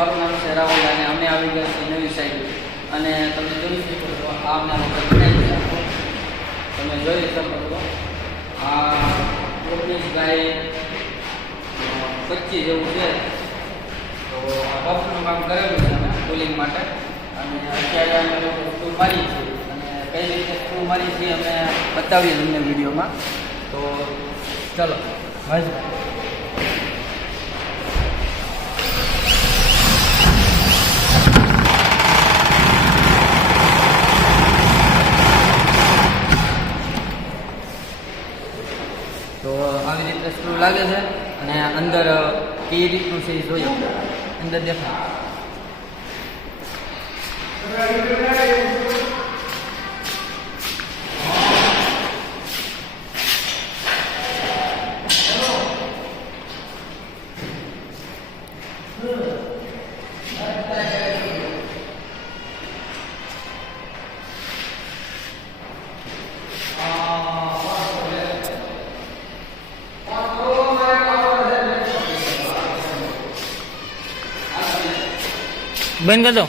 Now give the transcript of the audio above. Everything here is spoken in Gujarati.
મારું નામ છે રાહુલ અને અમે આવી ગયા છીએ નવી સાઈડ અને તમે જોઈ શકો છો આ અમે તમે જોઈ શકો છો આ 19 ગાય 25 જેવું છે. તો આ પંપનું કામ કરેલું છે અમે કુલિંગ માટે અને અત્યારે અમે લોકો સ્ક્રૂ મારી છીએ અને કઈ રીતે સ્ક્રૂ મારી છીએ અમે બતાવીએ તમને વિડીયોમાં. તો ચલો ભાઈ. તો આવી રીતે સ્ક્રૂ લાગે છે અને અંદર કઈ રીતનું છે એ જોઈએ. અંદર દેખાય બંધ કરી દો.